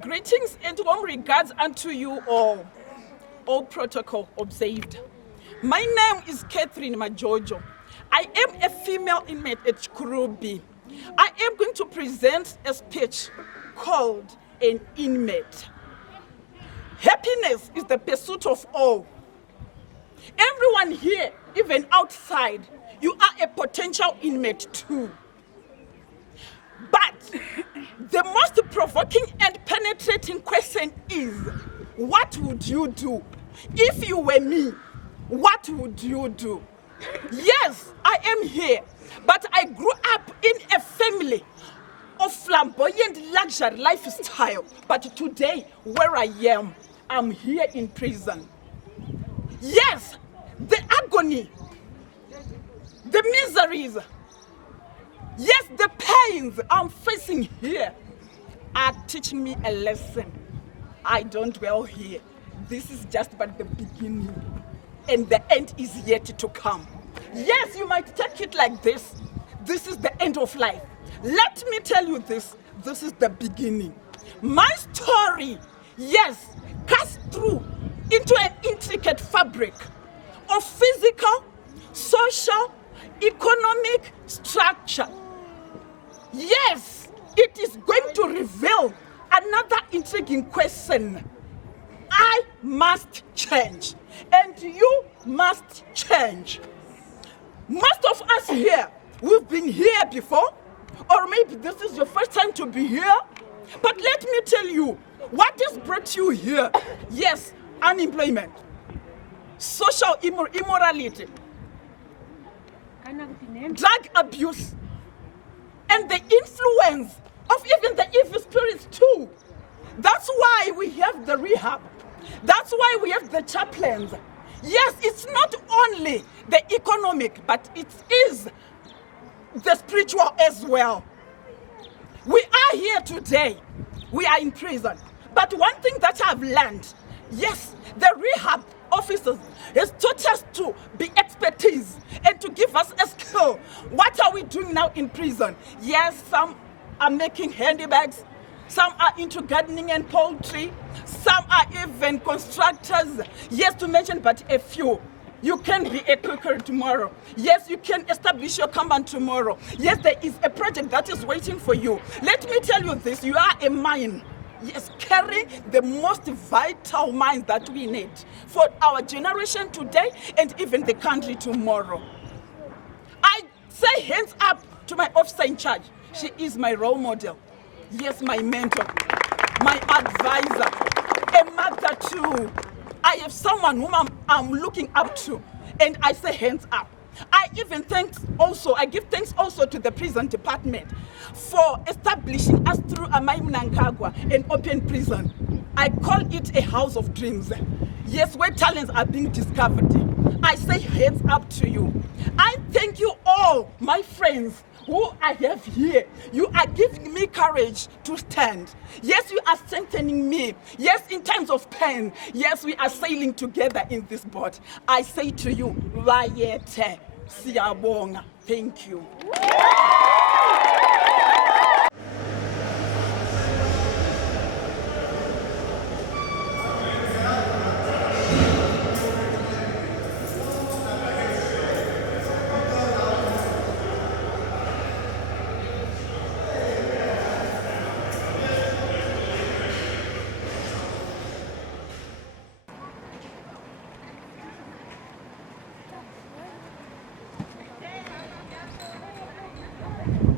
Greetings and warm regards unto you all protocol observed. My name is Catherine Majojo. I am a female inmate at Chikurubi. I am going to present a speech called An Inmate. Happiness is the pursuit of all. Everyone here, even outside, you are a potential inmate too. But the most provoking and penetrating question is, what would you do? If you were me, what would you do? Yes, I am here, but I grew up in a family of flamboyant luxury lifestyle. But today, where I am, I'm here in prison. Yes, the agony, the miseries, yes, the pains I'm facing here are teaching me a lesson. I don't dwell here. This is just but the beginning, and the end is yet to come. Yes, you might take it like this. This is the end of life. Let me tell you this. This is the beginning. My story, yes, cuts through into an intricate fabric of physical, social, economic structure. Yes, it is going to reveal another intriguing question. I must change, and you must change. Most of us here, we've been here before, or maybe this is your first time to be here. But let me tell you, what has brought you here? Yes, unemployment, social immorality, drug abuse, and the influence of even the evil spirits too. That's why we have the rehab. That's why we have the chaplains. Yes, it's not only the economic, but it is the spiritual as well. We are here today. We are in prison. But one thing that I've learned, yes, the rehab officers has taught us to be expertise and to give us a skill. What are we doing now in prison? Yes, some are making handbags, some are into gardening and poultry, some are even constructors. Yes, to mention but a few. You can be a cooker tomorrow. Yes, you can establish your company tomorrow. Yes, there is a project that is waiting for you. Let me tell you this, you are a mine. Yes, carrying the most vital minds that we need for our generation today and even the country tomorrow. I say hands up to my officer in charge. She is my role model. Yes, my mentor, my advisor, a mother too. I have someone whom I'm looking up to, and I say hands up. I give thanks also to the prison department for establishing us through Amai Mnangagwa, an open prison. I call it a house of dreams. Yes, where talents are being discovered. I say hands up to you. I thank you all, my friends, who I have here. You are giving me courage to stand. Yes, you are strengthening me. Yes, in times of pain. Yes, we are sailing together in this boat. I say to you, Wayete Siyabonga. Thank you.